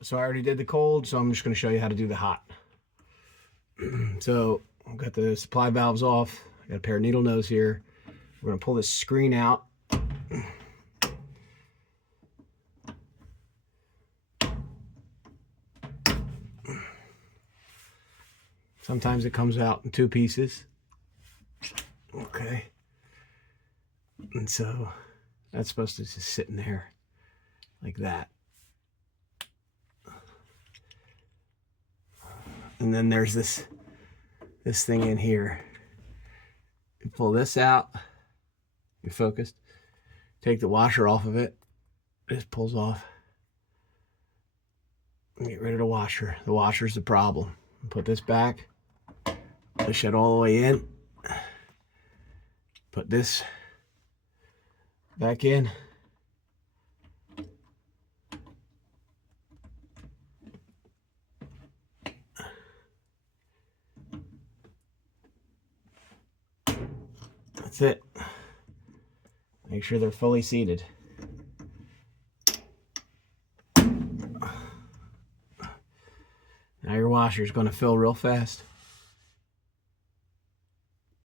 So I already did the cold, so I'm just going to show you how to do the hot. So I've got the supply valves off. I got a pair of needle nose here. We're going to pull this screen out. Sometimes it comes out in 2 pieces. Okay. And so that's supposed to just sit in there like that. And then there's this thing in here. You pull this out. You focused. Take the washer off of it. It just pulls off. Get rid of the washer. The washer's the problem. Put this back. Push it all the way in. Put this back in. That's it. Make sure they're fully seated. Now your washer is going to fill real fast.